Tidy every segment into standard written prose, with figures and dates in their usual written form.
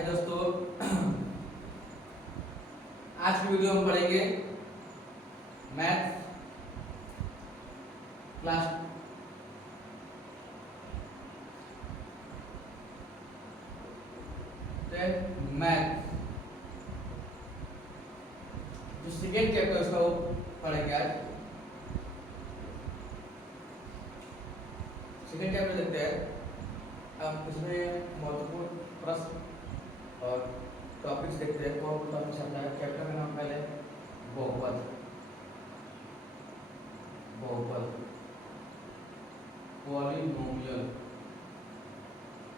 हाय दोस्तों, आज की वीडियो हम पढ़ेंगे मैथ क्लास मैथ जो सेकेंड चैप्टर है उसका वो पढ़ेंगे आज। सेकेंड चैप्टर देखते हैं। अब इसमें महत्वपूर्ण प्रश्न और टॉपिक्स देखते हैं। कौन कौन टॉपिक्स आता है चैप्टर का नाम पहले बहुपद। बहुपद पॉलिनोमियल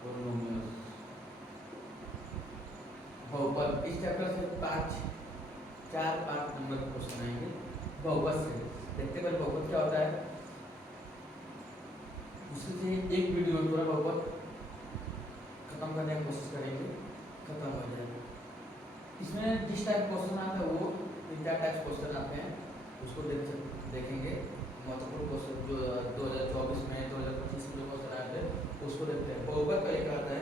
पॉलिनोमियल्स बहुपद। इस चैप्टर से 4-5 नंबर के क्वेश्चन आएंगे बहुपद से। देखते हैं बहुपद क्या होता है, उससे एक वीडियो में पूरा बहुपद खत्म करने की कोशिश करेंगे, खत्म हो जाएगा। इसमें जिस टाइप क्वेश्चन आता है वो 3-4 टाइप क्वेश्चन आते हैं, उसको देखेंगे। महत्वपूर्ण क्वेश्चन जो 2024 में 2025 में जो क्वेश्चन आए थे उसको देखते हैं। बहुपद का एक आता है,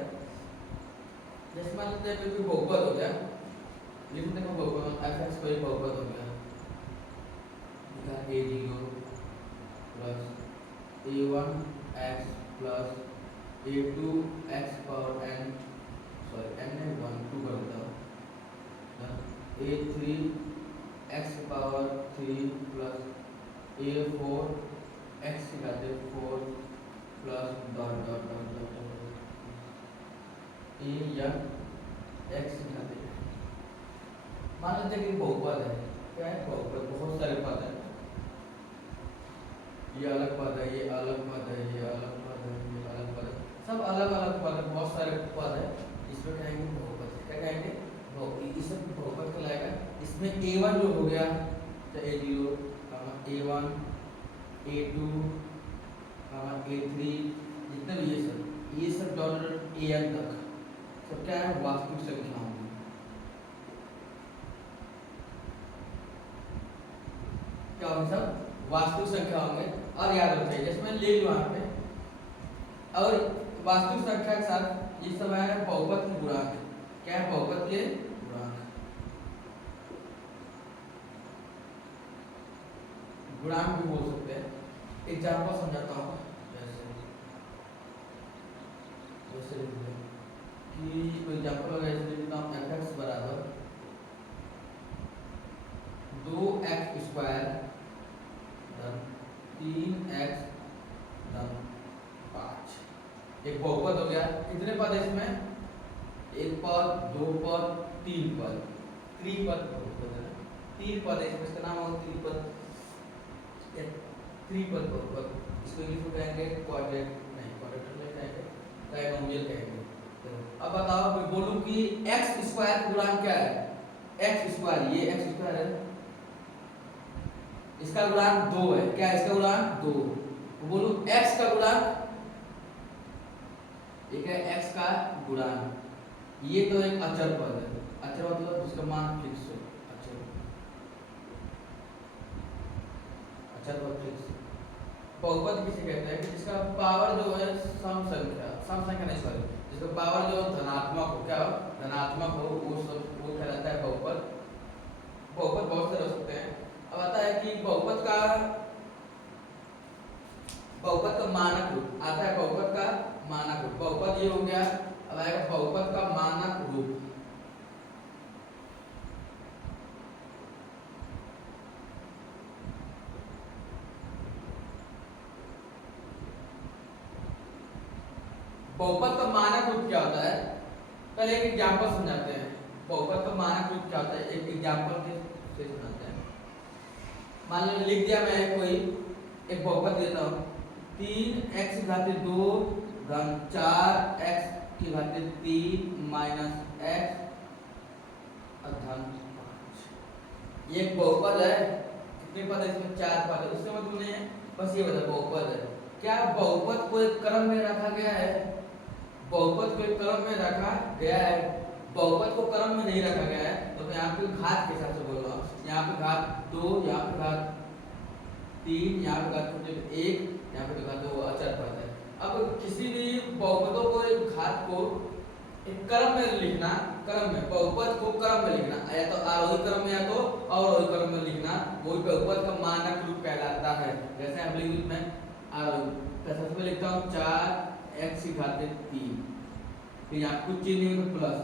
जैसे मान लेते हैं कोई बहुपद हो गया, लिख देखो बहुपद f(x) कोई बहुपद हो गया, a0 plus a1x plus a2x power n, sorry n ने 1 2 कर देता हूँ, a3x पावर 3 प्लस a4x की घात 4 plus dot dot dot dot a(x) की घात। मान लेते हैं कि बहुपद है। क्या है बहुपद? बहुत सारे पद हैं, ये अलग पद है, ये अलग पद है, ये अलग पद है, ये अलग पद है, सब अलग अलग पद है, बहुत सारे पद है। इसमें कहेंगे बहुपद। क्या कहेंगे? इस बहुपद कहलाएगा। इसमें a1 जो हो गया तो a0, a1, a2, a3, जितने भी ये सब डॉट an तक सब क्या है? वास्तविक संख्या होंगी। क्या होंगे? सब वास्तविक संख्या होंगे। और याद रखिए, जैसे मैं ले लूँ यहाँ पे, और वास्तविक संख्या के साथ ये सब है बहुपद के गुणांक। क्या है? बहुपद के गुणांक। गुणांक भी बोल सकते हैं। एग्जाम्पल समझाता हूँ। जैसे कि कोई एग्जाम्पल होगा, जैसे लिखता हूँ f(x) बराबर 2x स्क्वायर धन 3x धन 5। एक बहुपद हो गया। कितने पद है इसमें? एक पद, दो पद, तीन पद, त्रिपद बहुपद है। 3 पद है इसमें, इसका नाम होगा त्रिपद, त्रिपद बहुपद। इसको इंग्लिश में कहेंगे क्वाड्रेट, नहीं क्वाड्रेटर नहीं कहेंगे, ट्राइनोमियल कहेंगे। अब बताओ, मैं बोलूं कि x स्क्वायर का गुणांक क्या है? x स्क्वायर, ये x स्क्वायर है, इसका गुणांक 2 है। क्या है इसका गुणांक? 2। तो बोलूं x का गुणांक, एक है x का गुणांक, ये तो एक अचर पद है। अचर मतलब जिसका मान फिक्स हो, अचर पद फिक्स। बहुपद किसे कहते हैं? कि जिसका पावर जो है सम संख्या नहीं, सॉरी, जिसका पावर जो धनात्मक हो, क्या हो? धनात्मक हो, वो कहलाता है बहुपद। बहुपद बहुत सारे हो सकते हैं। अब आता है कि बहुपद का मानक रूप आता है। बहुपद का मानक रूप, बहुपद ये हो गया। अब आएगा बहुपद का मानक रूप। बहुपद का मानक रूप क्या होता है? पहले एक एग्जांपल समझाते हैं। बहुपद का मानक रूप क्या होता है, एक एग्जांपल से समझाते हैं। मान लो लिख दिया मैं कोई एक बहुपद देता हूँ, 3x की घात 2 धन 4x की घात 3 माइनस x धन 5। ये एक बहुपद है। कितने पद है इसमें? 4 पद है। उससे मतलब नहीं है, बस ये बता बहुपद है। क्या बहुपद को एक क्रम में रखा गया है? बहुपद को एक क्रम में रखा गया है। बहुपद को क्रम में नहीं रखा गया है, तो मैं यहाँ पे घात के हिसाब से बोल रहा हूँ। यहाँ पे घात 2, यहाँ पे घात 3, यहाँ पे घात 1, यहाँ पे घात 2 अचर पद है। अब किसी भी बहुपदों को एक घात को एक क्रम में लिखना, क्रम में बहुपद को क्रम में लिखना, या तो आरोही क्रम में या तो अवरोही क्रम में लिखना, वो बहुपद का मानक रूप कहलाता है। जैसे हम लिख में आरोही, तो सबसे पहले लिखता हूँ 4x घाते 3, फिर यहाँ कुछ चीज नहीं तो प्लस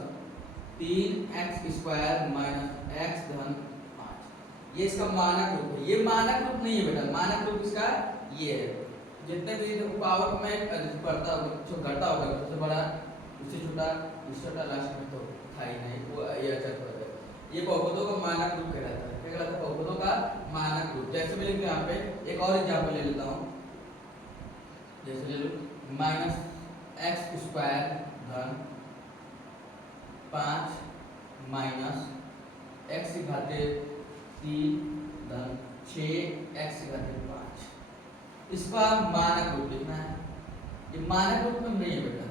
3x² माइनस x धन 5, ये इसका मानक रूप है। ये मानक रूप नहीं है बेटा, मानक रूप इसका ये है। जितने भी पावर में बढ़ता होगा घटता होगा, सबसे बड़ा उससे छोटा उससे छोटा लास्ट में तो था ही नहीं, वो ये अच्छा पद है। ये बहुपदों का मानक रूप कहलाता है। क्या कहलाता है? बहुपदों का मानक रूप। जैसे मैं लिख यहाँ पे एक और एग्जांपल ले लेता हूँ, जैसे ले लो -x² धन 5 माइनस x घाते 3 धन 6x घाते 5, इसका मानक रूप लिखना है। ये मानक रूप में नहीं है बेटा,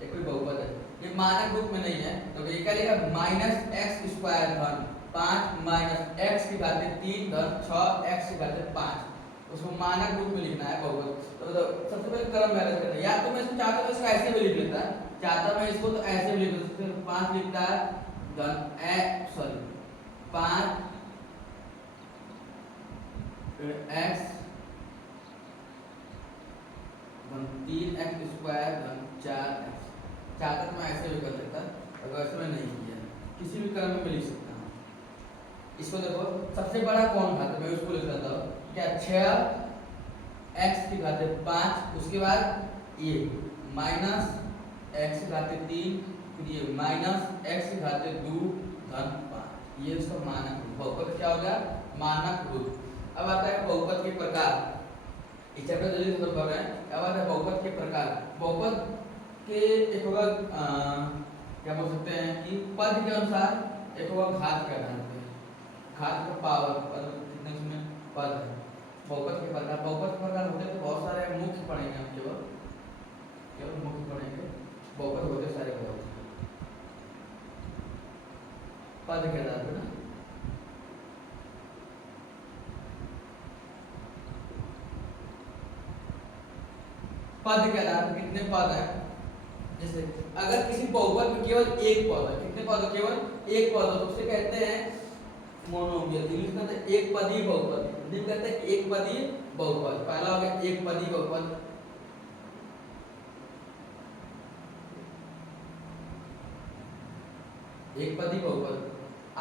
ये कोई बहुपद है, ये मानक रूप में नहीं है, तो ये क्या लिखा? -x² धन 5 माइनस x की घाते 3 धन 6x की घाते 5, उसको मानक रूप में लिखना है बहुपद। तो सबसे पहले क्रम मैनेज करना है। या तो मैं इसको चाहता हूं इसको ऐसे भी लिख लेता, चाहता मैं इसको तो ऐसे भी लिख लेता, फिर 5 लिखता है धन 5 x धन 3x² धन 4x, चाहता तो मैं ऐसे भी कर सकता, अगर ऐसे में नहीं किया, किसी भी क्रम में लिख सकता हूँ। इसको देखो सबसे बड़ा कौन घात है, मैं उसको लिख लेता हूँ क्या 6x की घाते 5, उसके बाद ये माइनस x की घाते 3, फिर ये माइनस x की घाते 2 धन 5, ये उसका मानक रूप। बहुपद क्या हो गया? मानक रूप। अब आता है बहुपद के प्रकार। इस चैप्टर जल्दी खत्म कर रहे हैं। अब आता है बहुपद के प्रकार। बहुपद के एक होगा क्या बोल सकते हैं कि पद के अनुसार एक होगा घात के आधार पे, घात का पावर कितने उसमें पद है। बहुपद के प्रकार, बहुपद के प्रकार होते तो बहुत सारे, मुख्य पढ़ेंगे हम, केवल मुख्य पढ़ेंगे। बहुपद होते सारे बहुत पद के आधार पे ना, पद के आधार पर कितने पद है। जैसे अगर किसी बहुपद में केवल एक पद है, कितने पद है? केवल एक पद है, तो उसे कहते हैं मोनोमियल। इंग्लिश में कहते हैं एक पदी बहुपद, हिंदी में कहते हैं एक पदी बहुपद। पहला हो गया एक पदी बहुपद, एक पदी बहुपद।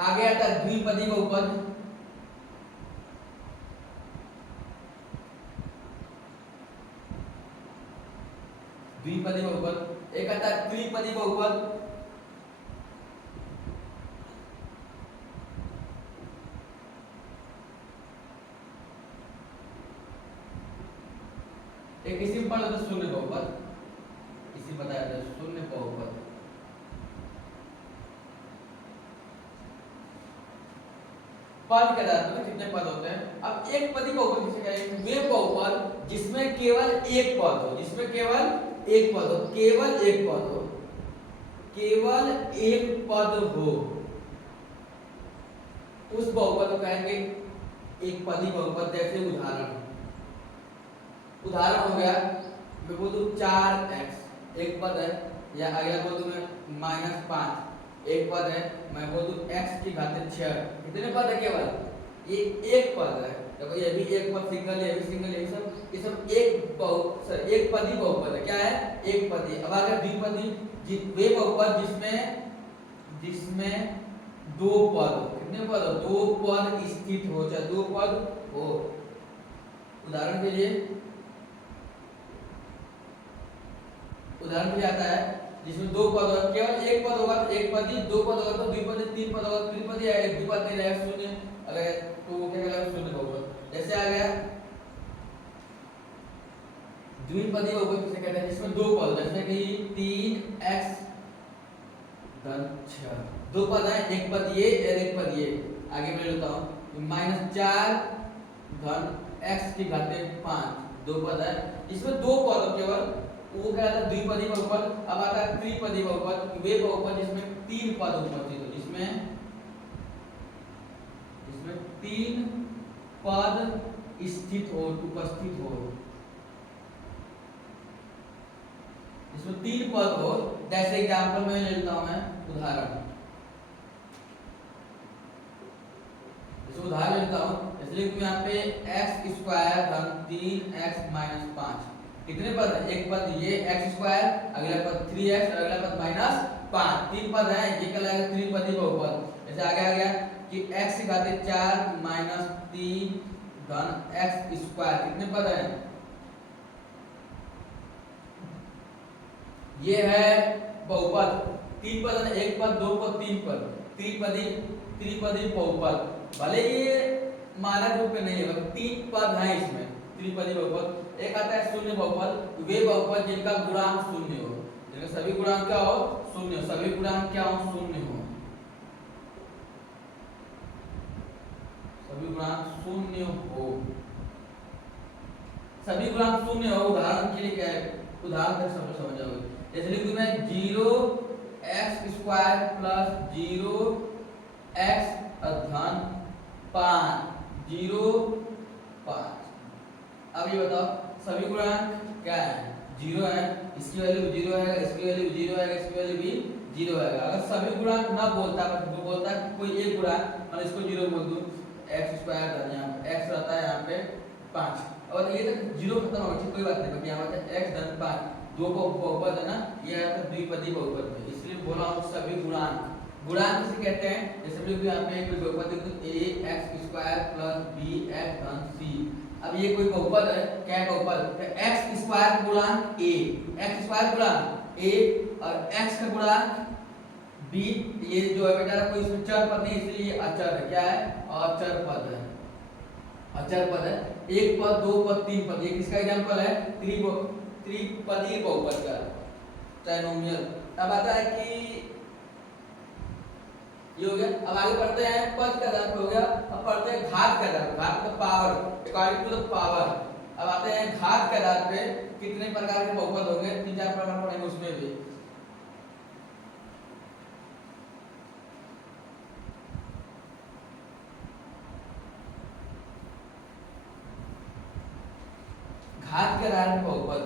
आगे आता है द्विपदी बहुपद, द्विपदी बहुपद। एक आता है त्रिपदी बहुपद, एक इसी पर आता है शून्य बहुपद, इसी बताया था शून्य बहुपद। पद के आधार पर कितने पद होते हैं। अब एक पदी बहुपद किसे कहेंगे? वे बहुपद जिसमें केवल एक पद हो, जिसमें केवल एक पद हो, केवल एक पद हो, केवल एक पद हो, उस बहुपद को कहेंगे एक पदी बहुपद। जैसे उदाहरण हो गया, मैं बोल दूं 4x एक पद है, या अगला बोल दूं मैं -5 एक पद है, मैं बोल दूं x की घाते 6, कितने पद है? केवल ये एक पद है। देखो ये भी एक पद सिंगल है, ये भी सिंगल है, ये सब एक पदी बहुपद है। क्या है? एक पदी। अब अगर द्विपदी, वे बहुपद जिसमें दो पद हो, कितने पद हो? दो पद स्थित हो, चाहे दो पद हो। उदाहरण के लिए आता है जिसमें दो पद होगा, केवल एक पद होगा तो एक पदी, दो पद होगा तो द्विपदी, तीन पद होगा तो त्रिपदी, या एक द्विपद नहीं रहेगा शून्य, अगर तो क्या कहलाएगा? शून्य बहुपद। जैसे आ गया द्विपदी बहुपद किसे कहते हैं? जिसमें दो पद, जैसे कि 3x धन 6, दो पद है, एक पद ये और एक पद ये। आगे मैं लेता हूँ -4 धन x की घाते 5, दो पद है, इसमें दो पद केवल, वो क्या था? द्विपदी बहुपद। अब आता है त्रिपदी बहुपद, वे बहुपद जिसमें तीन पद उपस्थित हो, जिसमें तीन पद स्थित हो, उपस्थित हो, जिसमें तीन पद हो, जैसे एग्जांपल में ले लेता हूं मैं उदाहरण, जैसे उदाहरण लेता हूं, इसलिए कि यहाँ पे x स्क्वायर धन 3x माइनस 5 कितने पद है? एक पद ये x स्क्वायर, अगला पद 3x और अगला पद माइनस 5, तीन पद है, ये कहलाएगा त्रिपदी बहुपद। जैसे आगे आ गया कि x की घात 4 माइनस 3 धन x स्क्वायर कितने पद है? ये है बहुपद, तीन पद है, एक पद, दो पद, तीन पद, त्रिपदी त्रिपदी बहुपद। भले ये मानक रूप में नहीं है, मतलब तीन पद हैं इसमें त्रिपदी बहुपद। एक आता है शून्य बहुपद, वे बहुपद जिनका गुणांक शून्य हो, जिनका सभी गुणांक क्या हो? शून्य, सभी गुणांक क्या हो? शून्य हो, सभी गुणांक शून्य हो, सभी गुणांक शून्य हो। उदाहरण के लिए क्या है? उदाहरण से समझ जाओगे। जैसे लिखूं मैं 0x स्क्वायर प्लस 0x धन 5 0 5। अब ये बताओ सभी गुणांक क्या है? 0 है, इसकी वैल्यू 0 है, इसकी वैल्यू 0 है, इसकी वैल्यू भी 0 है। अगर सभी गुणांक ना बोलता, तो बोलता कोई एक गुणांक, मैं इसको 0 बोल दूं, x स्क्वायर धन यहाँ पे x रहता है यहाँ पे 5, और ये तक 0 खत्म हो गया, कोई बात नहीं, यहाँ पे x धन 5 दो बहुपद है ना, ये आता है द्विपदी बहुपद में, इसलिए बोला हूं सभी गुणांक। गुणांक किसे कहते हैं? जैसे भी यहाँ पे कोई बहुपद है ax स्क्वायर प्लस bx धन c। अब ये कोई बहुपद है, क्या है बहुपद? x स्क्वायर गुणांक a, x स्क्वायर गुणांक a और x का गुणांक b। ये जो है बेटा कोई इसमें चर पद नहीं, इसलिए ये अचर है। क्या है? अचर पद है, अचर पद है। एक पद, दो पद, तीन पद, ये किसका एग्जांपल है? त्रिपदी बहुपद का, ट्राइनोमियल। अब आता है कि ये हो गया। अब आगे पढ़ते हैं, पद का धर्म हो गया, अब पढ़ते हैं घात का धर्म, घात मतलब power, according to the power. अब आते हैं घात के आधार पे कितने प्रकार के बहुपद होंगे, तीन चार प्रकार पढ़ेंगे उसमें भी। घात के आधार पे बहुपद,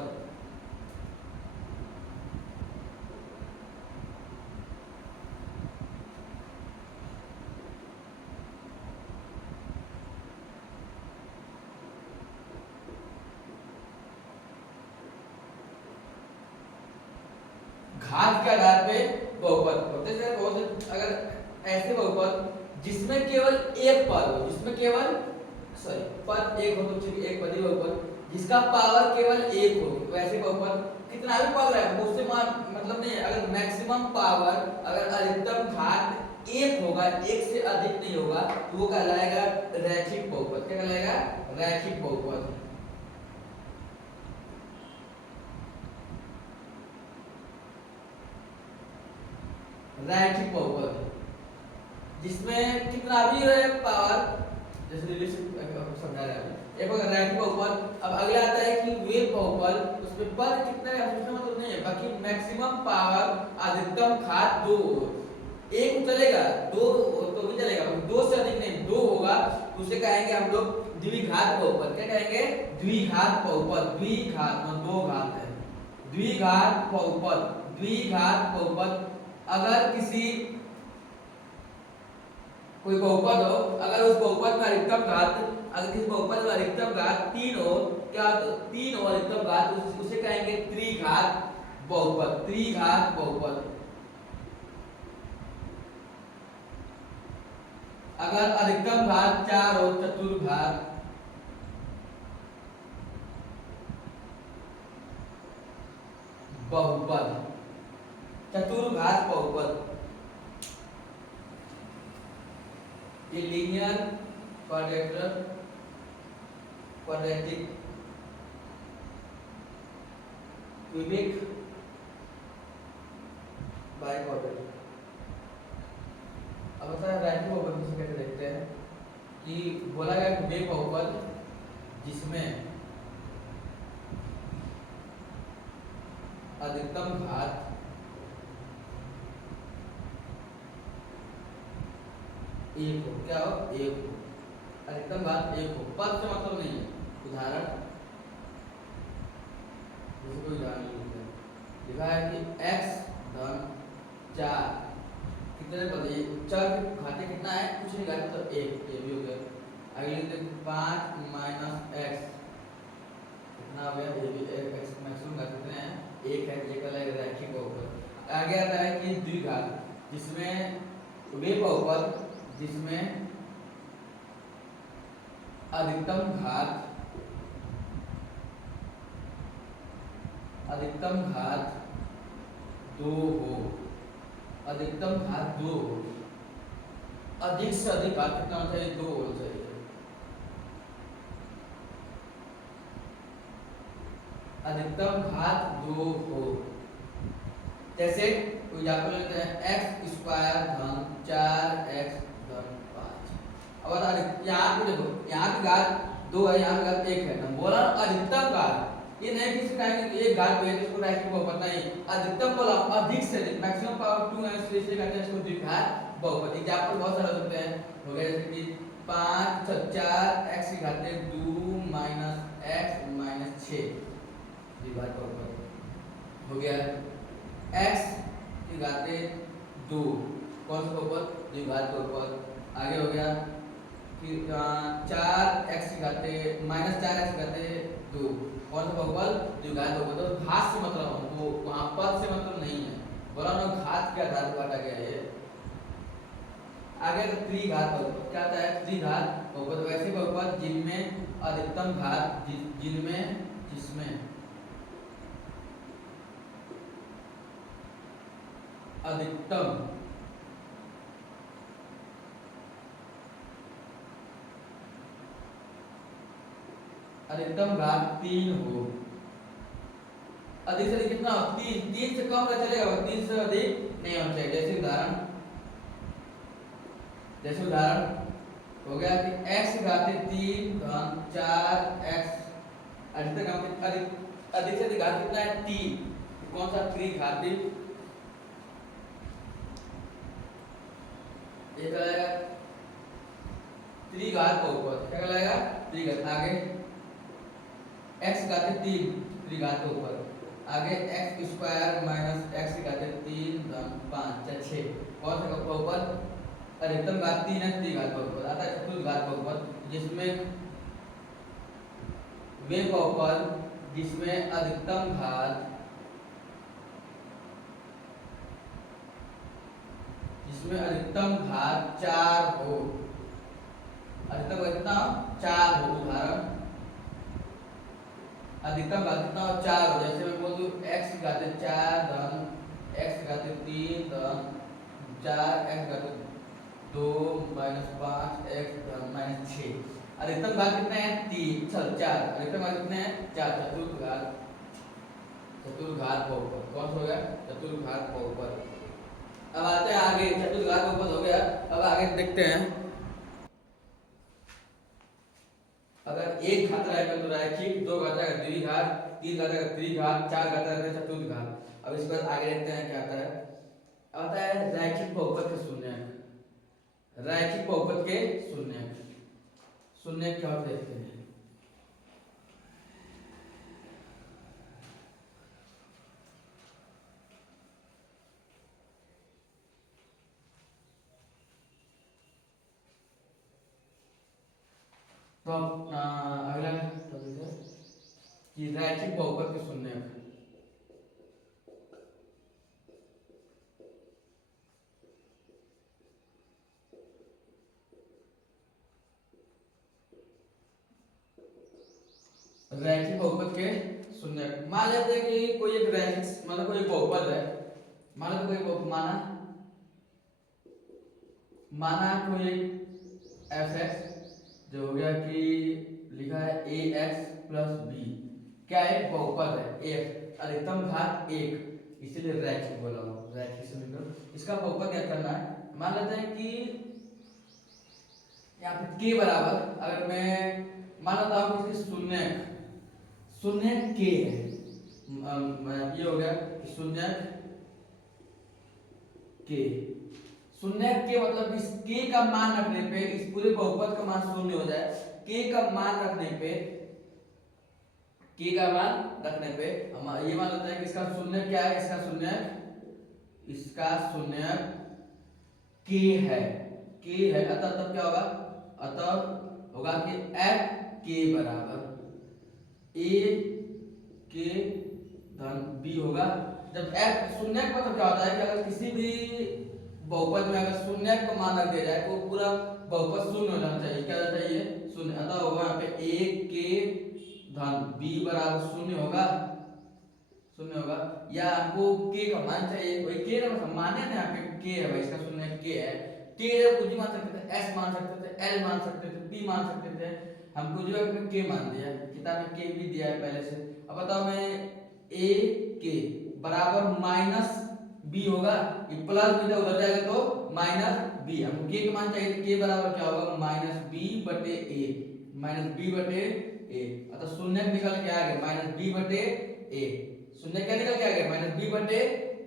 घात के आधार पे बहुपद होते हैं। बहुत अगर ऐसे बहुपद जिसमें केवल एक पद हो, जिसमें केवल पद एक हो, तो ठीक एक पदी बहुपद, जिसका पावर केवल एक हो, वैसे बहुपद कितना भी पावर है उससे मतलब नहीं है। अगर मैक्सिमम पावर, अगर अधिकतम घात एक होगा, एक से अधिक नहीं होगा, तो वो कहलाएगा रैखिक बहुपद। क्या कहलाएगा? रैखिक बहुपद। रैखिक बहुपद जिसमें कितना भी रहे पावर, जैसे रिलेशन समझा रहे हैं। एक होगा रैखिक बहुपद। अब अगला आता है कि वे बहुपद, उसमें पद कितने हैं उसमें मतलब नहीं है, बाकी मैक्सिमम पावर, अधिकतम घात दो, एक चलेगा, दो तो भी चलेगा, दो से अधिक नहीं, दो होगा तो उसे कहेंगे हम लोग द्विघात बहुपद। क्या कहेंगे? द्विघात बहुपद। द्विघात मतलब दो घात है, द्विघात बहुपद। द्विघात बहुपद अगर किसी कोई बहुपद हो, अगर उस बहुपद का अधिकतम घात, अगर किसी बहुपद का अधिकतम घात 3 हो, क्या तो 3 हो अधिकतम घात, उसे कहेंगे त्रिघात बहुपद। त्रिघात बहुपद। अगर अधिकतम घात 4 हो, चतुर्घात बहुपद। चतुर्घात बहुपद ये लीनियर क्वाड्रेटिक क्यूबिक बाइक्वाड्रेटिक। अब बताया रैखिक बहुपद किसे कहते देखते हैं कि बोला गया कि वे बहुपद जिसमें अधिकतम घात एक हो, क्या हो? एक हो, अधिकतम घात एक हो, पद से मतलब नहीं है। उदाहरण जैसे कोई उदाहरण लिखा है कि x 4 कितने बताइए, 4 घाते कितना है, कुछ नहीं घाते तो 1, ये भी हो गया। आगे लिखते 5 माइनस एक्स कितना हो गया, ये भी एक्स मैक्सिमम घात कितने हैं, 1 है, ये कहलाएगा रैखिक बहुपद। आगे आता है कि द्विघात, जिसमें वे बहुपद जिसमें अधिकतम घात 2 हो, अधिकतम घात 2 हो, अधिक से अधिक घात कितना होना चाहिए, 2 होना चाहिए। अधिकतम घात 2 हो, जैसे एग्जाम्पल लेते हैं एक्स स्क्वायर धन 4x धन 5। अब यहाँ पे देखो, यहाँ की घात 2 है, यहाँ की घात 1 है, हम बोला अधिकतम घात, ये नहीं किसी टाइम एक घात पे इसको रैखिक बहुपद नहीं, अधिकतम बोला अधिक से अधिक, मैक्सिमम पावर 2 है, इसलिए कहते हैं इसको द्विघात बहुपद। एग्जांपल बहुत सारे होते हैं, हो गया जैसे कि 5 4x की घात 2 माइनस x माइनस 6 द्विघात बहुपद हो गया। x की घात 2 कौन सा बहुपद, द्विघात बहुपद। आगे हो गया कि 4x की घात माइनस 4x की घात 2 कौन सा बहुपद, द्विघात बहुपद। तो घात से मतलब हमको वहां पद से मतलब नहीं है, बोला ना घात के आधार पर काटा गया है। आगे तो त्रिघात बहुपद, क्या होता है त्रिघात बहुपद, वैसे बहुपद जिनमें अधिकतम घात जिसमें अधिकतम घात 3 हो, अधिक से अधिक कितना, 3 से कम का चलेगा, 3 से अधिक नहीं होना चाहिए। जैसे उदाहरण हो गया कि x घात 3 धन 4x, अधिक से अधिक घात कितना है 3, कौन सा त्रिघाती, ये कहलाएगा त्रिघात बहुपद, क्या कहलाएगा त्रिघात। आगे x घात 3 त्रिघात बहुपद, आगे x स्क्वायर माइनस x घात 3 धन 5 या 6 कौन सा बहुपद, अधिकतम घात 3 है, त्रिघात बहुपद। आता है चतुर्घात बहुपद, जिसमें वे बहुपद जिसमें अधिकतम घात 4 हो, अधिकतम कितना 4 हो। उदाहरण अधिकतम घात कितना हो 4 हो, जैसे मैं बोल दूं x घात 4 धन x घात 3 धन 4x घात 2 माइनस 5x धन माइनस 6। अधिकतम घात कितना है 3, चल 4, अधिकतम घात कितना है 4, चतुर्घात बहुपद कौन सा हो गया, चतुर्घात बहुपद। अब आते हैं आगे, चतुर्घात बहुपद हो गया, अब आगे देखते हैं। अगर एक घात रहेगा तो रैखिक, 2 घात रहेगा द्विघात, 3 घात रहेगा त्रिघात, 4 घात रहेगा चतुर्घात। अब इसके बाद आगे देखते हैं क्या आता है रैखिक बहुपद के शून्यक। रैखिक बहुपद के शून्यक क्या होते देखते हैं। तो अगला कि रैखिक बहुपद के शून्यक। रैखिक बहुपद के शून्यक, मान लेते हैं कि कोई एक रैखिक मतलब कोई बहुपद है, माना कोई माना कोई fx जो हो गया कि लिखा है ax प्लस b, क्या है बहुपद है, एक अधिकतम घात 1, इसीलिए रैखिक बोला हूं, रैखिक समीकरण। इसका बहुपद क्या करना है, मान लेते हैं कि यहाँ पे k बराबर, अगर मैं मान लेता हूं कि शून्यक k है, ये हो गया कि शून्यक k मतलब इस k का मान रखने पे, इस पूरे बहुपद का मान शून्य हो जाए, k का मान रखने पे हम ये मान लेते हैं कि इसका शून्य क्या है, इसका शून्य इसका शून्य के है, के है, अतः तब क्या होगा, अतः होगा कि एफ के बराबर ए के धन बी होगा। जब एफ शून्य का मतलब क्या होता है कि अगर किसी भी बहुपद में अगर शून्य का मान रख दिया जाए तो पूरा बहुपद शून्य हो जाना चाहिए, क्या होना चाहिए, शून्य। अतः होगा यहाँ पे ए के धन बी बराबर शून्य होगा, शून्य होगा। या हमको के का मान चाहिए, वही के का मतलब मान है ना, यहाँ पे के है भाई, इसका शून्य के है। के कुछ भी मान सकते थे, एस मान सकते थे, एल मान सकते थे, पी मान सकते थे, हमको जो है के मान दिया, किताब में के भी दिया है पहले से। अब बताओ मैं ए के बराबर माइनस बी होगा, ये प्लस बी था उधर जाएगा तो माइनस बी, हमको के का मान चाहिए तो के बराबर क्या होगा, माइनस बी बटे ए, माइनस बी बटे ए। अतः शून्य निकल के आ गया माइनस बी बटे ए, शून्य क्या निकल के आ गया, माइनस बी बटे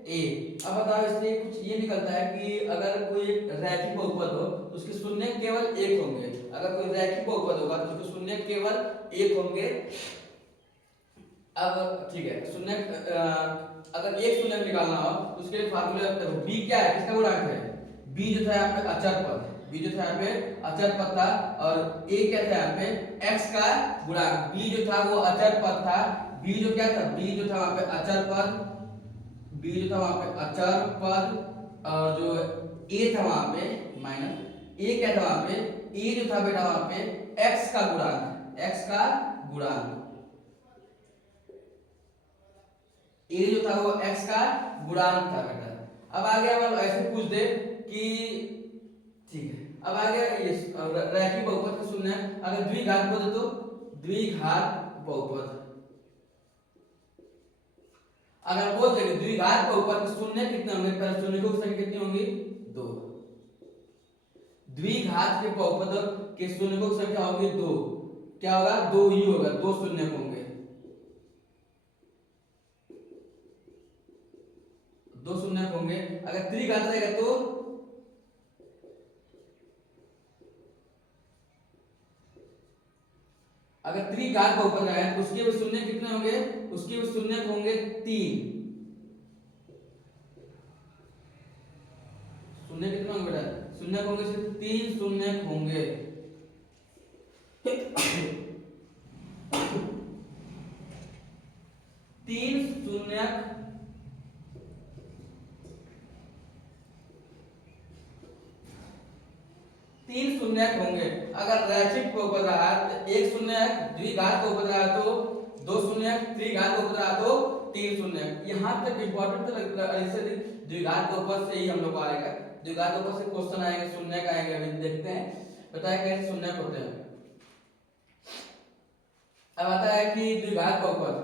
ए। अब बताओ इससे कुछ ये निकलता है कि अगर कोई रैखिक बहुपद हो तो उसके शून्य केवल एक होंगे, अगर कोई रैखिक बहुपद होगा तो उसके शून्य केवल एक होंगे। अब ठीक है, शून्य अगर एक शून्य निकालना हो तो उसके लिए फार्मूला देखो, बी क्या है, किसका गुणांक है, बी जो था यहाँ पे अचर पद, बी जो था यहाँ पे अचर पद था, और ए क्या था यहाँ पे एक्स का गुणांक, बी जो था वो अचर पद था, बी जो क्या था, बी जो था वहां पे अचर पद, बी जो था वहां पे अचर पद, और जो ए था वहां पे माइनस ए क्या था वहां पे, ए जो था बेटा वहां पे एक्स का गुणांक, एक्स का गुणांक, ए जो था वो एक्स का गुणांक था बेटा। अब आगे हम ऐसे पूछ दे कि ठीक है, अब आगे ये रैखिक बहुपद का शून्य, अगर द्विघात बहुपद तो द्विघात बहुपद, अगर बोल देंगे द्विघात बहुपद के शून्य कितने होंगे, पहले शून्य की संख्या कितनी होंगी, दो, द्विघात के बहुपद के शून्य की संख्या होगी दो, क्या होगा, दो ही होगा, दो शून्य होंगे, दो शून्य होंगे। अगर त्रिघात रहेगा तो अगर त्रिघात बहुपद रहेगा तो उसके भी शून्य कितने होंगे, उसके भी शून्य होंगे तीन, शून्य कितने होंगे बेटा, शून्य होंगे सिर्फ तीन शून्य होंगे। तीन शून्य, तीन शून्य होंगे। अगर रैखिक बहुपद रहा तो एक शून्य, द्विघात बहुपद रहा तो दो शून्य, त्रिघात बहुपद रहा तो तीन शून्य। यहां तक इंपॉर्टेंट ऐसे द्विघात बहुपद से ही हम लोग को आएगा, द्विघात बहुपद से क्वेश्चन आएंगे, शून्य का आएंगे, अभी देखते हैं बताया कैसे शून्य होते हैं। अब आता है कि द्विघात बहुपद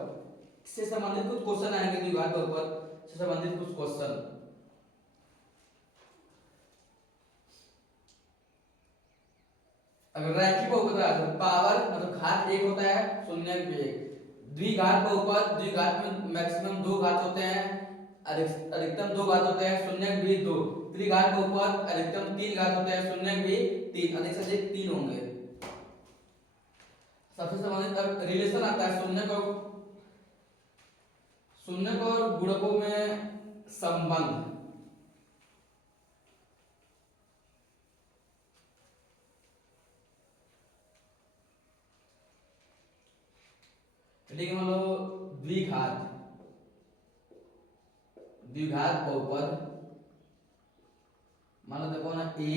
से संबंधित कुछ क्वेश्चन आएंगे, द्विघात बहुपद से संबंधित कुछ क्वेश्चन। अगर रैखिक बहुपद रहा तो पावर मतलब घात एक होता है, शून्य भी एक। द्विघात बहुपद, द्विघात में मैक्सिमम दो घात होते हैं, अधिकतम दो घात होते हैं, शून्य भी दो। त्रिघात बहुपद अधिकतम तीन घात होते हैं, शून्य भी तीन, अधिक से अधिक तीन होंगे। सबसे संबंधित अब रिलेशन आता है शून्य को, शून्य को और गुणकों में संबंध। ठीक है, मान लो द्विघात, द्विघात बहुपद, मान लो देखो ना A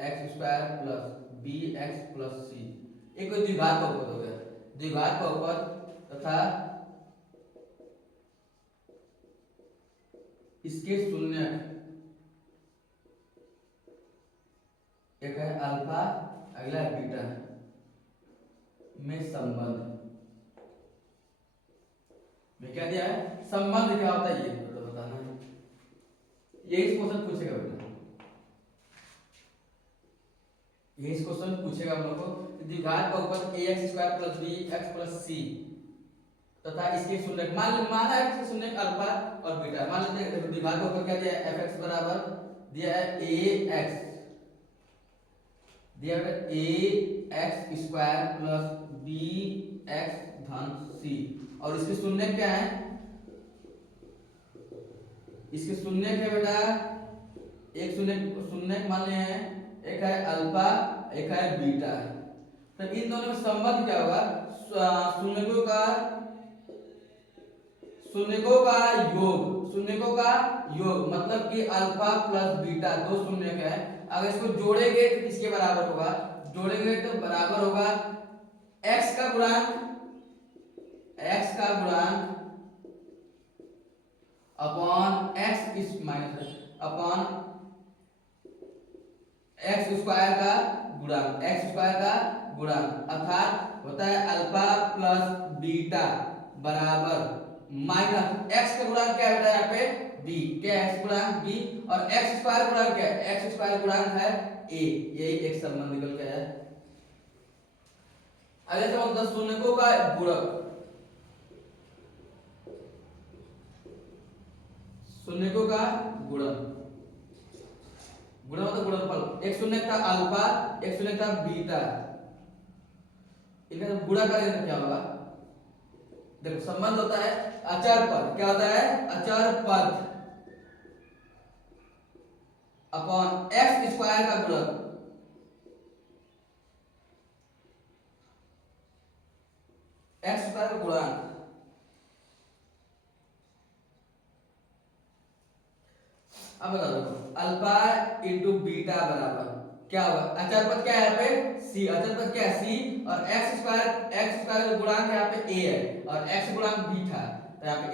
x square plus B x plus C, एक द्विघात बहुपद हो गया। द्विघात बहुपद तथा इसके शून्य, एक है अल्फा अगला है बीटा में संबंध में क्या दिया है, संबंध क्या होता है ये तो बताना है, यही क्वेश्चन पूछेगा बेटा, यही क्वेश्चन पूछेगा हम लोग को। द्विघात बहुपद ax square plus bx plus c तथा इसके शून्य, माना है कि शून्य अल्फा और बीटा, मान लेते हैं द्विघात बहुपद क्या दिया है, fx बराबर दिया है ax, दिया है ax स्क्वायर प्लस bx धन c, और इसके शून्य क्या है, इसके शून्य है बेटा, एक शून्य शून्य मान लिए हैं, एक है अल्फा एक है बीटा। तो इन दोनों में संबंध क्या होगा, शून्यकों का योग मतलब कि अल्फा प्लस बीटा दो शून्य का है, अगर इसको जोड़ेंगे तो किसके बराबर होगा, जोड़ेंगे तो बराबर होगा x का गुणांक अपॉन x इस माइनस अपॉन x स्क्वायर का गुणांक अर्थात होता है अल्फा प्लस बीटा बराबर माइनस x का गुणांक क्या है बेटा यहाँ पे b, क्या है x गुणांक b, और x स्क्वायर गुणांक क्या है, x स्क्वायर गुणांक है a। यही एक संबंध निकल के आया। अगले सवाल 10 शून्यकों का गुणक, शून्यकों का गुणन मतलब गुणनफल, एक शून्य था अल्फा एक शून्य था बीटा, इनका गुणा करेंगे तो क्या होगा, देखो संबंध होता है अचर पद, क्या होता है अचर पद अपॉन एक्स स्क्वायर का गुणक, एक्स स्क्वायर का गुणांक। अब बता दो अल्फा इंटू बीटा बराबर क्या होगा, अचर पद क्या है यहाँ पे c, अचर पद क्या है c, और एक्स स्क्वायर का गुणांक यहाँ पे a है और x गुणांक b था, तो यहाँ पे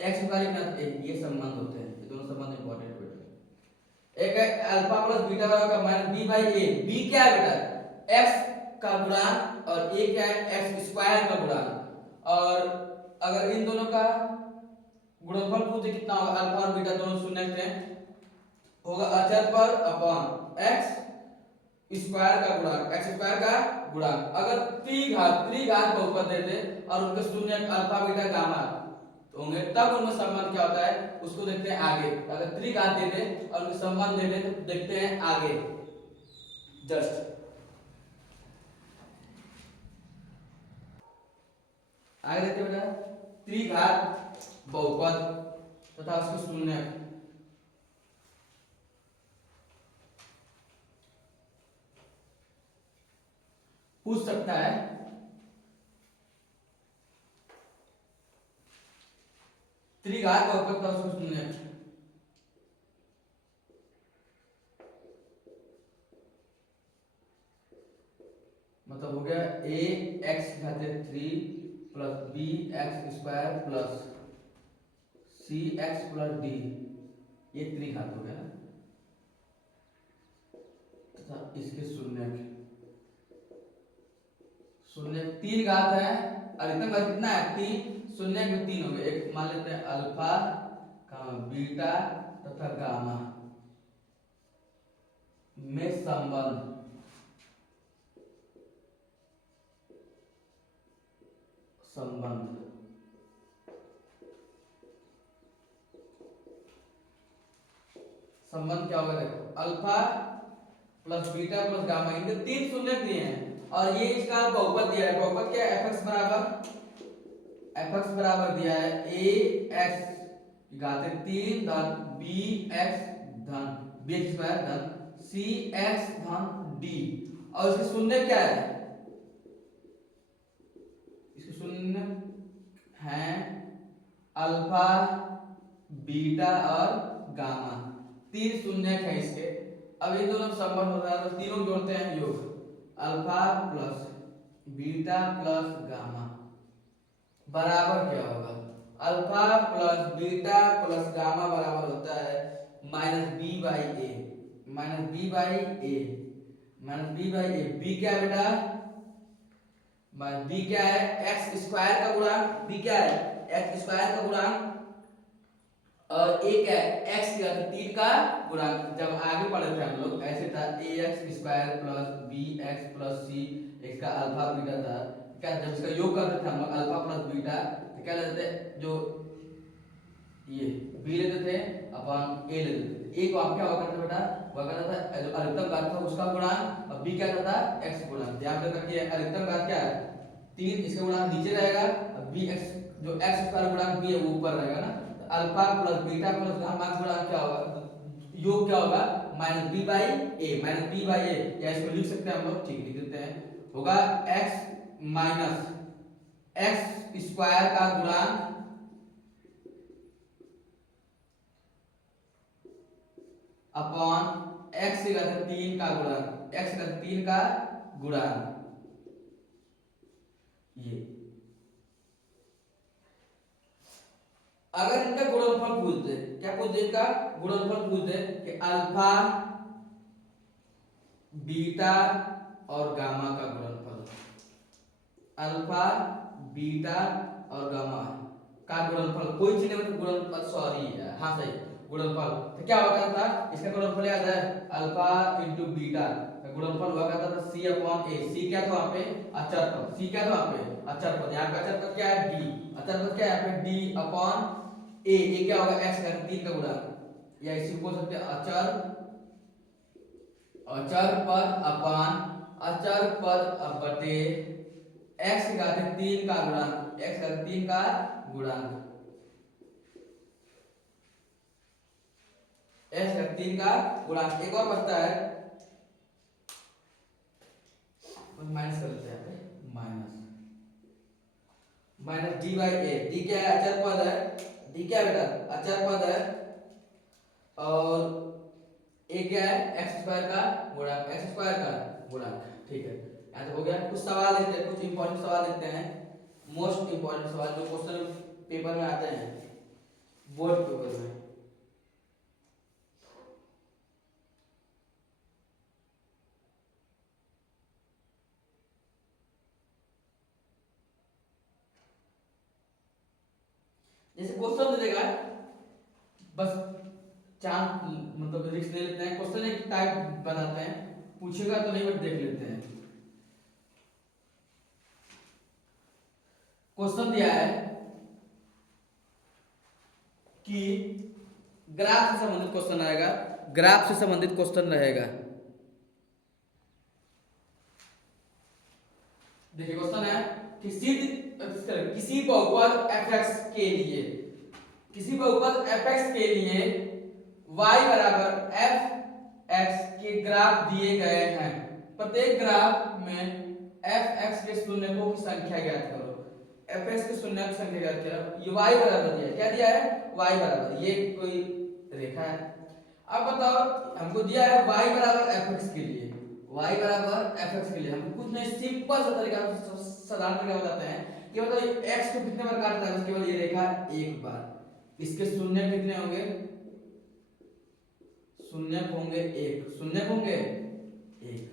एक्स स्क्वायर लिखना a, ये संबंध होते हैं, ये दोनों संबंध इंपॉर्टेंट बेटा। एक है अल्फा प्लस बीटा बराबर minus b by a, b क्या है बेटा x का गुणांक और a क्या है x स्क्वायर का गुणांक, और अगर इन दोनों का गुणनफल पूछे कितना होगा, अल्फा और बीटा दोनों शून्य थे, होगा अचर पर अपॉन x स्क्वायर का गुणांक। अगर त्रिघात बहुपद देते और उनके शून्य अल्फा बीटा गामा तो होंगे, तब उनमें संबंध क्या होता है उसको देखते हैं आगे। अगर त्रिघात देते और उनके संबंध देते तो देखते हैं आगे। जस्ट आगे देखते बेटा, त्रिघात बहुपद तथा उसके शून्य पूछ सकता है। त्रिघात बहुपद का उसको शून्य मतलब हो गया a x घाते 3 plus b x square plus c x plus d, ये त्रिघात हो गया ना, तथा इसके शून्य तीन घात है, अधिकतम घात कितना है 3, शून्य में 3 हो गए, एक मान लेते हैं अल्फा बीटा तथा गामा में संबंध क्या होगा, देखो alpha plus beta plus gamma, इनके तीन शून्य दिए हैं और ये इसका बहुपद दिया है। बहुपद क्या है, fx बराबर दिया है ax घाते 3 धन bx धन bx स्क्वायर धन cx धन d, और इसके शून्य क्या है, इसके शून्य है अल्फा बीटा और गामा, तीन शून्य है इसके। अब इन दोनों संबंध होता है तो तीनों जोड़ते हैं योग, alpha plus beta plus gamma बराबर क्या होगा, alpha plus beta plus gamma बराबर होता है minus B by A, B क्या है बेटा, बी क्या है एक्स स्क्वायर का गुणांक, बी क्या है एक्स स्क्वायर का गुणांक, और a क्या है x का 3 का गुणांक। जब आगे पढ़े थे हम लोग ऐसे था ax square plus bx plus c, इसका अल्फा बीटा था, क्या जब इसका योग करते थे हम लोग अल्फा प्लस बीटा तो क्या लेते थे, जो ये b लेते थे अपॉन a लेते थे, a को आप क्या हुआ करता बेटा, हुआ करता था जो अधिकतम घात था उसका गुणांक, और b क्या था x गुणांक। ध्यान रखिए अधिकतम घात क्या है 3, इसका गुणांक नीचे रहेगा, और bx जो x स्क्वायर गुणांक b है वो ऊपर रहेगा ना, alpha plus beta plus gamma का गुणा क्या होगा, योग क्या होगा, minus B by A, minus B by A, या इसको लिख सकते हैं हम लोग, ठीक लिख देते हैं, होगा एक्स माइनस एक्स स्क्वायर का गुणांक अपॉन एक्स का 3 का गुणांक, एक्स का 3 का गुणांक। ये अगर इनका गुणनफल पूछ दे, क्या पूछ दे, इनका गुणनफल पूछ दे कि अल्फा बीटा और गामा का गुणनफल, अल्फा बीटा और गामा का गुणनफल, कोई चीज मतलब गुणनफल, सॉरी हाँ सही, गुणनफल तो क्या होगा था, इसका गुणनफल याद है, अल्फा इंटू बीटा का गुणनफल हुआ करता था सी अपॉन ए, सी क्या था वहां पे, अचर पद, सी क्या था वहां पे, अचर पद, यहाँ पे अचर पद क्या है, डी, अचर पद क्या है यहाँ पे, डी अपॉन ए क्या होगा, एक्स का 3 का गुणा, या इसी को बोल सकते हैं अचर, अचर पद अपॉन अचर पद बटे एक्स का 3 का गुणांक, एक्स का 3 का गुणांक, एक्स का 3 का गुणांक। एक और बचता है, माइनस कर लेते हैं यहाँ पे, minus minus D by A, D क्या है, अचर पद है, डी क्या है बेटा, अचर पद है, और ए क्या है, एक्स स्क्वायर का गुणांक, एक्स स्क्वायर का गुणांक, ठीक है। यहाँ तो हो गया। कुछ सवाल लेते हैं, कुछ इंपॉर्टेंट सवाल लेते हैं, मोस्ट इंपॉर्टेंट सवाल जो क्वेश्चन पेपर में आते हैं, बोर्ड पेपर में। जैसे क्वेश्चन दे देगा, बस चांस मतलब रिस्क ले लेते हैं, क्वेश्चन एक टाइप बनाते हैं, पूछेगा तो नहीं बट देख लेते हैं। क्वेश्चन दिया है कि ग्राफ से संबंधित क्वेश्चन आएगा, ग्राफ से संबंधित क्वेश्चन रहेगा। देखिए क्वेश्चन है कि किसी बहुपद fx के लिए, किसी बहुपद fx के लिए y बराबर fx के ग्राफ दिए गए हैं, प्रत्येक ग्राफ में fx के शून्यकों की संख्या ज्ञात करो, fx के शून्य की संख्या ज्ञात करो। ये y बराबर दिया है, क्या दिया है, y बराबर, ये कोई रेखा है। अब बताओ हमको दिया है y बराबर fx के लिए, y बराबर fx के लिए हम कुछ नहीं, सिंपल सा तरीका, साधारण तरीका बताते हैं कि मतलब x को कितने बार काटता है, केवल ये रेखा एक बार, इसके शून्य कितने होंगे, शून्य होंगे एक, शून्य होंगे एक,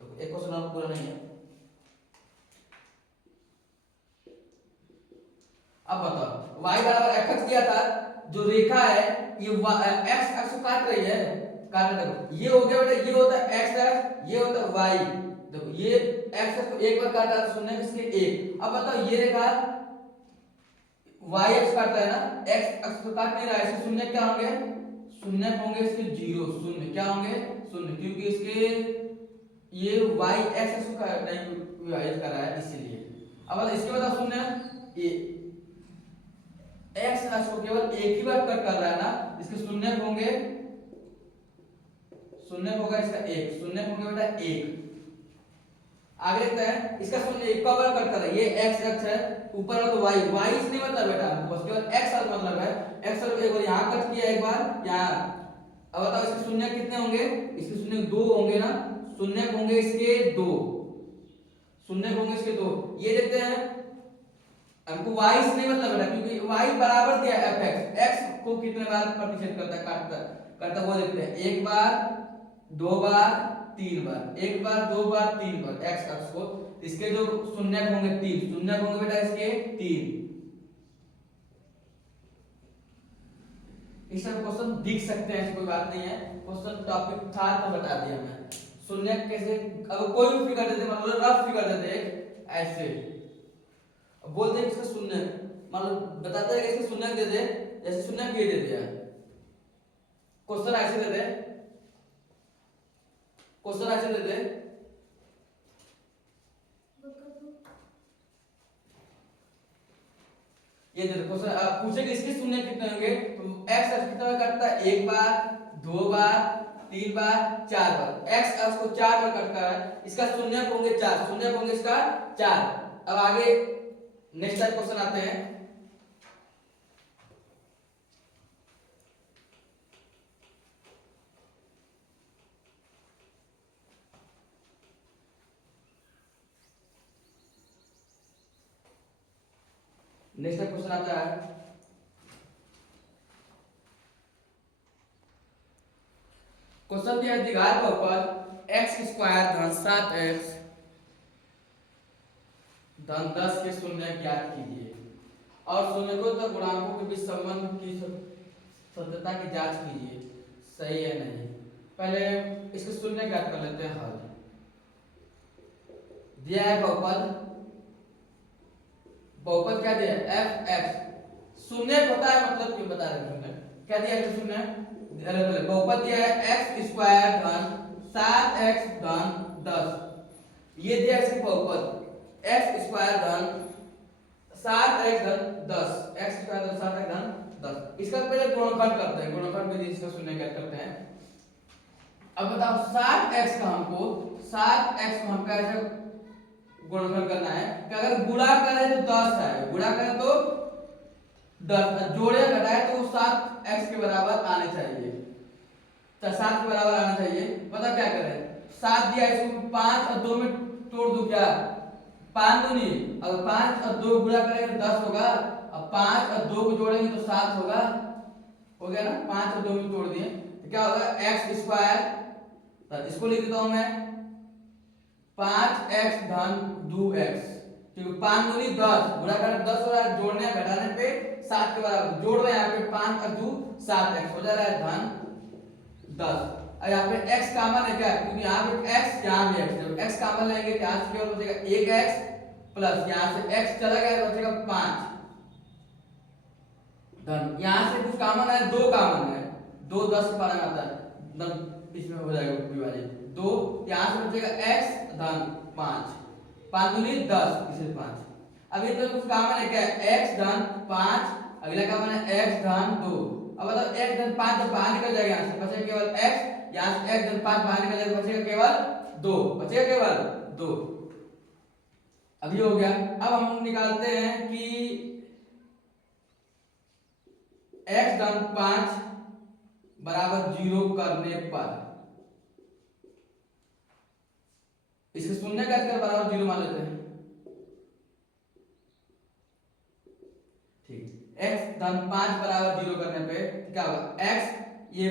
तो एक क्वेश्चन और पूरा नहीं है। अब बताओ y बराबर fx दिया था, जो रेखा है ये x अक्ष को काट रही है, काटने देखो ये हो गया बेटा, ये होता है x अक्ष, ये होता है y, देखो ये x अक्ष को एक बार काटा तो शून्य किसके एक। अब बताओ ये रेखा y अक्ष काटता है ना, x अक्ष को काट नहीं रहा है, इसके शून्य क्या होंगे, शून्य होंगे इसके जीरो, शून्य क्या होंगे, शून्य, क्योंकि इसके ये y x अक्ष को नहीं विभाजित कर रहा है इसीलिए। अब इसके बाद शून्य ये x अक्ष को केवल एक ही बार कट कर रहा है ना, इसके शून्य होंगे, शून्य होगा इसका एक, शून्य होंगे बेटा एक। आगे देखते हैं, इसका शून्य एक बार कट कर रहा है, ये x अक्ष है, ऊपर है तो y, y इसलिए मतलब बेटा बस केवल x अक्ष मतलब है, x अक्ष एक बार यहां कट किया, एक बार यहां। अब बताओ इसके शून्य कितने होंगे, इसके शून्य दो होंगे ना, शून्य होंगे इसके दो, शून्य होंगे इसके दो। ये देखते हैं हमको y से नहीं मतलब है क्योंकि y बराबर दिया है fx, x को कितने बार प्रतिच्छेद करता है, काटता करता, वो देखते हैं, एक बार, दो बार, तीन बार, एक बार, दो बार, तीन बार x अक्ष को, इसके जो शून्य होंगे तीन, शून्य होंगे बेटा इसके तीन। इस सब क्वेश्चन दिख सकते हैं, ऐसी कोई बात नहीं है, क्वेश्चन टॉपिक था तो बता दिया मैं। शून्य कैसे, अगर कोई भी फिगर देते मतलब रफ फिगर देते ऐसे बोलते हैं इसका शून्य, मतलब बताते हैं कि इसका शून्य दे दे, जैसे शून्य के दे दिया, क्वेश्चन ऐसे दे दे, क्वेश्चन ऐसे दे दे, ये देखो क्वेश्चन पूछेगा इसके शून्य कितने होंगे, तो x कितना बार कटता है, एक बार, दो बार, तीन बार, चार बार। x उसको चार बार कटता है, इसका शून्य होंगे चार, शून्य होंगे इसका चार। अब आगे नेक्स्ट टाइप क्वेश्चन आते हैं। नेक्स्ट क्वेश्चन आता है, क्वेश्चन दिया है द्विघात बहुपद x स्क्वायर धन 7x धन 10 के शून्य ज्ञात कीजिए और शून्य तो गुणांकों के बीच संबंध की सत्यता की जांच कीजिए, सही है नहीं। पहले इसके शून्य ज्ञात कर लेते हैं। हल दिया है बहुपद, बहुपद क्या दिया है fx, शून्य पता है मतलब क्यों बता रहे हैं, क्या दिया है शून्य, बहुपद दिया है x स्क्वायर धन 7x धन 10, ये दिया है इसकी बहुपद x स्क्वायर धन 7x धन 10, x स्क्वायर धन 7x धन 10। इसका पहले गुणनखंड करते हैं, गुणनखंड विधि इसका शून्य ज्ञात करते हैं। अब बताओ 7x का हमको 7x को हम कैसे गुणनखंड करना है कि अगर गुणा करें तो 10 है, गुणा करें तो 10, जोड़े घटाए तो 7x के बराबर आने चाहिए, तो 7 के बराबर आना चाहिए। पता क्या करें, 7 दिया इसको 5 और 2 में तोड़ दूं क्या, 5 दूनी, अगर 5 और 2 गुणा करेंगे तो 10 होगा, अब 5 और 2 को जोड़ेंगे तो 7 होगा, हो गया ना, 5 और 2 में तोड़ दिए तो क्या होगा x स्क्वायर, तो इसको लिख देता हूं मैं 5x धन 2x, क्योंकि 5 दूनी 10, गुणा करें 10 हो रहा है, जोड़ने घटाने पे 7 के बराबर, जोड़ रहे हैं यहाँ पे 5 और 2 7x हो जा रहा है धन 10। अब यहाँ पे x कॉमन है क्या, क्योंकि यहाँ पे x यहाँ भी x, जब x कॉमन लेंगे तो यहाँ से केवल बचेगा 1x प्लस यहाँ से x चला गया तो बचेगा 5 धन, यहाँ से कुछ कॉमन है, 2 कॉमन है, 2 10 के पार आता है, धन इसमें हो जाएगा विभाजित 2, यहाँ से बचेगा x धन 5, 5 दूनी 10, इसे 5। अब ये तो कुछ कॉमन है क्या, x धन 5, अगला कॉमन है x धन 2। अब बताओ x धन 5 जब बाहर निकल जाएगा यहाँ से बचेगा केवल x, यहाँ से x धन 5 बाहर निकल जाएगा बचेगा केवल 2, बचेगा केवल 2। अब ये हो गया। अब हम निकालते हैं कि x धन 5 बराबर 0 करने पर, इसके शून्य का कर बराबर 0 मान लेते हैं, ठीक। x धन 5 बराबर 0 करने पे क्या होगा, x ये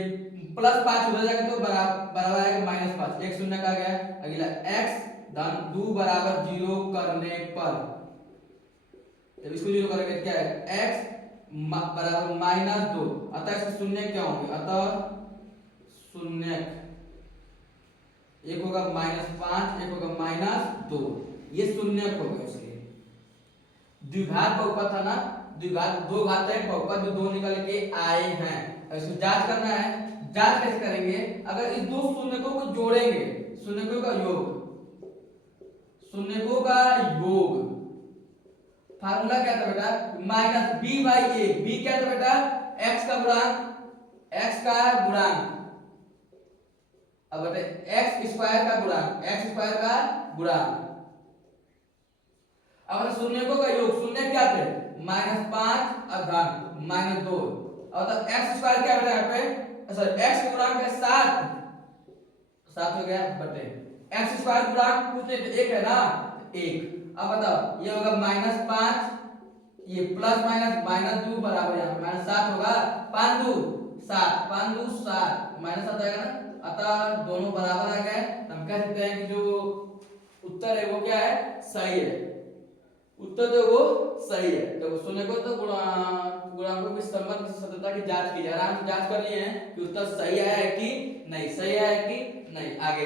प्लस 5 हो जाएगा तो बराबर आएगा -5, एक शून्य का आ गया। अगला x धन 2 बराबर 0 करने पर, जब इसको 0 करेंगे क्या है x बराबर -2, अतः इसके शून्य क्या होंगे, अतः शून्य एक होगा -5, एक होगा -2, ये शून्य हो गए उसके। द्विघात बहुपद था ना, द्विघात दो घात है बहुपद, दो निकल के आए हैं, इसको जांच करना है। जांच कैसे करेंगे, अगर इस दो शून्यकों को जोड़ेंगे, शून्यकों का योग, शून्यकों का योग, फार्मूला क्या था बेटा, -b/a, b क्या था बेटा, x का गुणांक, x का गुणांक, अब बताइए x स्क्वायर का गुणांक, x स्क्वायर का गुणांक। अब शून्यकों का योग, शून्य क्या थे, -5 और धन -2, और तो x स्क्वायर क्या बेटा यहाँ पे, सॉरी x का गुणांक है 7 हो गया बटे x स्क्वायर गुणांक पूछते तो 1 है ना, 1। अब बताओ ये होगा -5, ये प्लस -2 बराबर यहाँ पे -7 होगा, 5 2 7, 5 2 7, -7 आएगा ना, अतः दोनों बराबर आ गए। हम कह सकते हैं कि जो उत्तर है वो क्या है, सही है, उत्तर जो वो सही है। तो शून्य को तो गुणांकों के संबंध की सत्यता की जांच की, आराम से जांच कर लिए हैं कि उत्तर सही आया है कि नहीं, सही आया है कि नहीं। आगे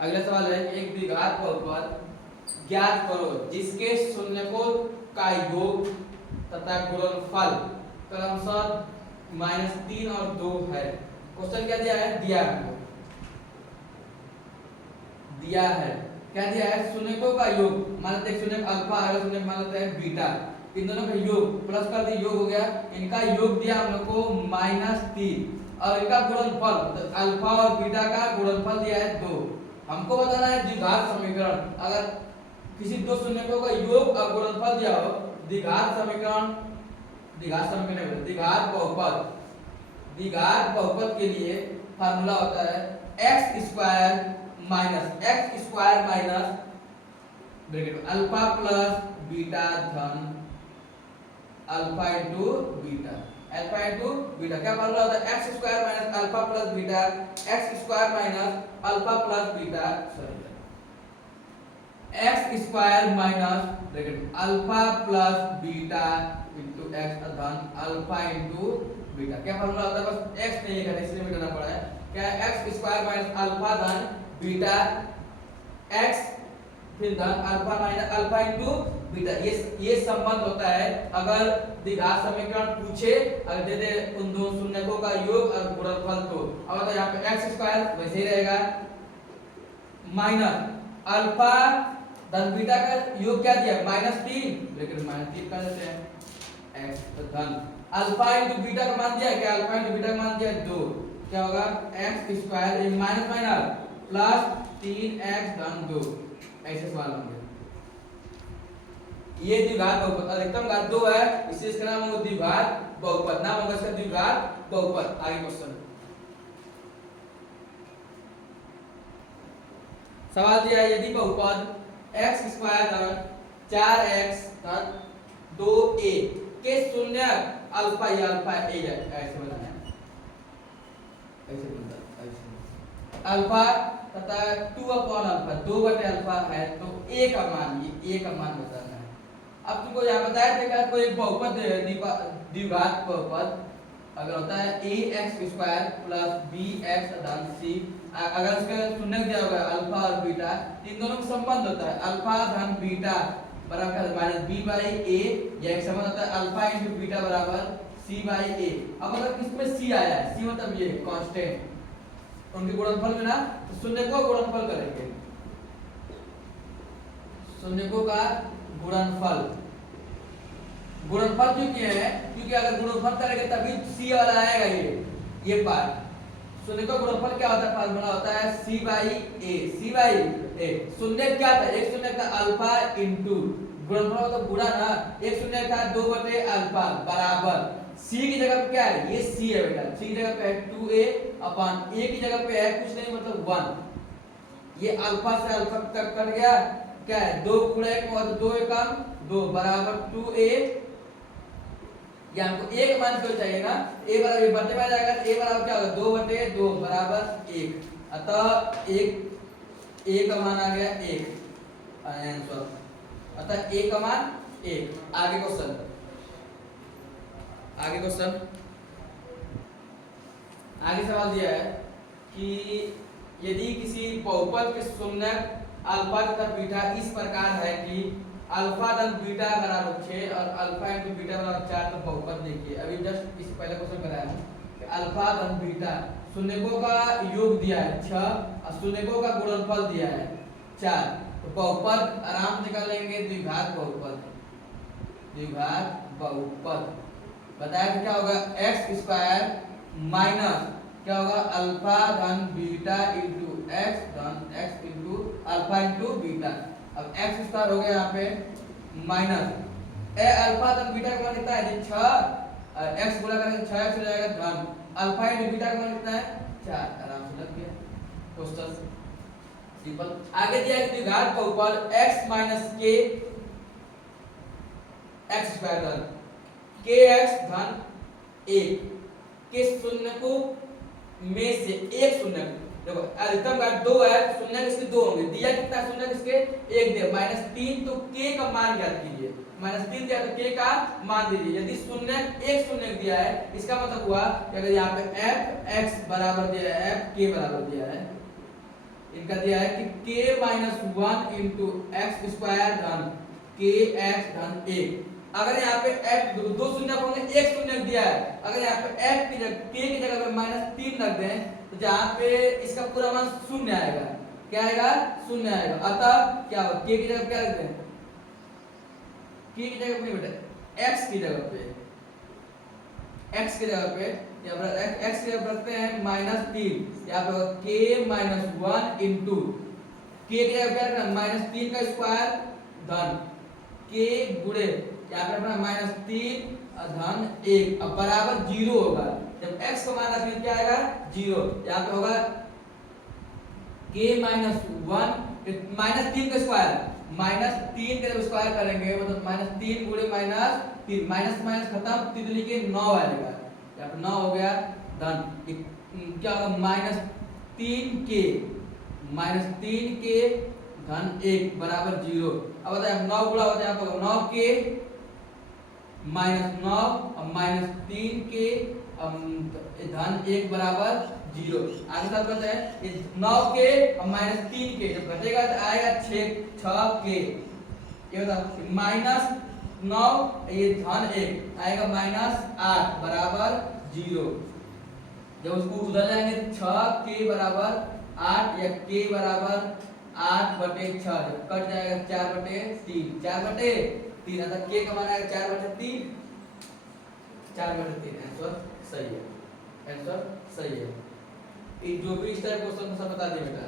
अगला सवाल है कि एक द्विघात बहुपद ज्ञात करो जिसके शून्यकों का योग तथा गुणनफल क्रमशः -3 और 2 है। क्वेश्चन क्या दिया है, दिया है क्या दिया है, शून्यकों का योग, मान लेते हैं शून्य अल्फा अगर शून्य मान लेते हैं बीटा, इन दोनों का योग प्लस कर दिया, योग हो गया, इनका योग दिया हम लोग को -3 और इनका गुणनफल तो अल्फा और बीटा का गुणनफल दिया है 2। हमको बताना है द्विघात समीकरण, अगर किसी दो शून्यकों का योग और गुणनफल दिया हो, द्विघात समीकरण, द्विघात समीकरण द्विघात बहुपद, द्विघात बहुपद के लिए फार्मूला होता है x square minus bracket alpha plus beta धन alpha into beta, alpha into beta क्या फार्मूला होता है, x square minus alpha plus beta, x square minus alpha plus beta, sorry x square minus bracket alpha plus beta into x धन alpha into beta, क्या formula होता है, बस x नहीं लिखा है इसलिए मैं करना पड़ा है, क्या x स्क्वायर माइनस अल्फा धन बीटा x फिर धन alpha minus alpha into beta, ये संबंध होता है अगर द्विघात समीकरण पूछे, अगर दे दे उन दो शून्यकों का योग और गुणनफल तो अब तो यहाँ पे x स्क्वायर वैसे ही रहेगा माइनस अल्फा धन बीटा का योग क्या दिया -3 ब्रैकेट -3 कर देते हैं x धन अल्फा इंटू बीटा का मान दिया, क्या अल्फा इंटू बीटा का मान दिया 2, क्या होगा x square minus minus plus 3x धन 2, ऐसे सवाल होंगे। ये द्विघात बहुपद अधिकतम घात 2 है, इसलिए इसका नाम होगा द्विघात बहुपद, नाम होगा इसका द्विघात बहुपद। आगे क्वेश्चन सवाल दिया है यदि बहुपद x स्क्वायर धन 4x धन 2a के शून्य अल्फा या अल्फा a ऐसे बनाना है, ऐसे बनता है ऐसे अल्फा तथा 2 अपॉन अल्फा 2 बटे अल्फा है तो a का मान, ये a का मान बताना है। अब तुमको यहाँ बताया था कि कोई बहुपद द्विघात बहुपद अगर होता है ax स्क्वायर प्लस bx धन c, अगर इसका शून्य दिया होगा अल्फा और बीटा, इन दोनों का संबंध होता है अल्फा धन बीटा बराबर माइनस b बाई a, या एक संबंध होता है अल्फा इंटू बीटा बराबर c बाई a। अब अगर किसमें c आया है, c मतलब ये कांस्टेंट, उनके गुणनफल में ना तो शून्यकों का गुणनफल करेंगे, शून्यकों का गुणनफल, गुणनफल क्यों किए हैं, क्योंकि अगर गुणनफल करेंगे तभी c वाला आएगा, ये पार्ट शून्य का गुणनफल क्या होता है, फार्मूला होता है c बाई a, शून्य क्या था, एक शून्य था अल्फा इंटू गुणनफल तो गुणा ना, एक शून्य था 2 बटे अल्फा बराबर c की जगह पे क्या है, ये c है बेटा, c की जगह पे है 2a अपॉन a की जगह पे है कुछ नहीं मतलब 1, ये अल्फा से अल्फा तक कट गया, क्या है 2 गुणा 1 और 2 एकम 2 बराबर 2a, ये हमको a का मान क्यों चाहिए ना, a बराबर ये बढ़ते में जाएगा, a बराबर क्या होगा 2 बटे 2 बराबर 1, अतः a का मान आ गया 1 आंसर, अतः a का मान 1। आगे क्वेश्चन, आगे सवाल दिया है कि यदि किसी बहुपद के शून्य अल्फा तथा बीटा इस प्रकार है कि अल्फा धन बीटा बराबर 6 और अल्फा इंटू बीटा बराबर 4, तो बहुपद देखिए, अभी जस्ट इस पहले क्वेश्चन कराया हूं कि अल्फा धन बीटा शून्यकों का योग दिया है 6 और शून्यकों का गुणनफल दिया है 4, तो बहुपद आराम से निकाल लेंगे, द्विघात बहुपद, द्विघात बहुपद बताया कि क्या होगा x स्क्वायर माइनस क्या होगा अल्फा धन बीटा इंटू x धन x into alpha into beta, अब x स्क्वायर हो गया यहाँ पे माइनस ए अल्फा धन बीटा का मान कितना है 6, x गुणा करके 6x हो जाएगा धन अल्फा इंटू बीटा का मान कितना है 4, आराम से लग गया क्वेश्चन सिंपल। आगे दिया है द्विघात बहुपद x minus k x square धन kx धन 1 के शून्यकों में से एक शून्य, देखो अधिकतम घात 2 है तो शून्य किसके 2 होंगे, दिया कितना शून्य किसके 1 दिया -3, तो k का मान ज्ञात कीजिए, -3 दिया तो k का मान दीजिए, यदि शून्य एक शून्य दिया है इसका मतलब हुआ कि अगर यहाँ पे f(x) बराबर दिया है f(k) बराबर दिया है, इनका दिया है कि k - 1 इंटू x स्क्वायर धन kx धन 1, अगर यहाँ पे f दो शून्य होंगे एक शून्य दिया है, अगर यहाँ पे f की जगह k की जगह पे -3 रख दें तो जहाँ पे इसका पूरा मान शून्य आएगा, क्या आएगा, शून्य आएगा। अतः क्या होगा, के की जगह क्या रखते हैं, के की जगह पे बेटा x की जगह पे, x की जगह पे यहाँ पर x की जगह रखते हैं -3, यहाँ पे होगा k - 1 इंटू के की जगह क्या रखना -3 का स्क्वायर धन k गुणे यहाँ पे अपना -3 धन 1 अब बराबर 0 होगा। जब x का मान रखेंगे क्या आएगा 0, यहाँ पे होगा k - 1 -3 का स्क्वायर, -3 का जब स्क्वायर करेंगे मतलब -3 गुणे -3 माइनस माइनस खत्म, 3 लिखे 9 आएगा, यहाँ पे 9 हो गया धन क्या होगा -3k धन 1 बराबर 0। अब बताए 9 गुणा होता है यहाँ पर 9k -9 और -3k धन 1 बराबर 0। आगे साथ कहते हैं ये 9k और -3k जब घटेगा तो आएगा 6k, ये बताओ -9 ये धन 1 आएगा -8 बराबर 0। जब उसको उधर जाएंगे 6k बराबर 8 या k बराबर 8/6 जब कट जाएगा 4/3 4/3 अतः k का मान आएगा 4/3 4/3। आंसर सही है, आंसर सही है। जो भी इस तरह क्वेश्चन सब बता दिए बेटा।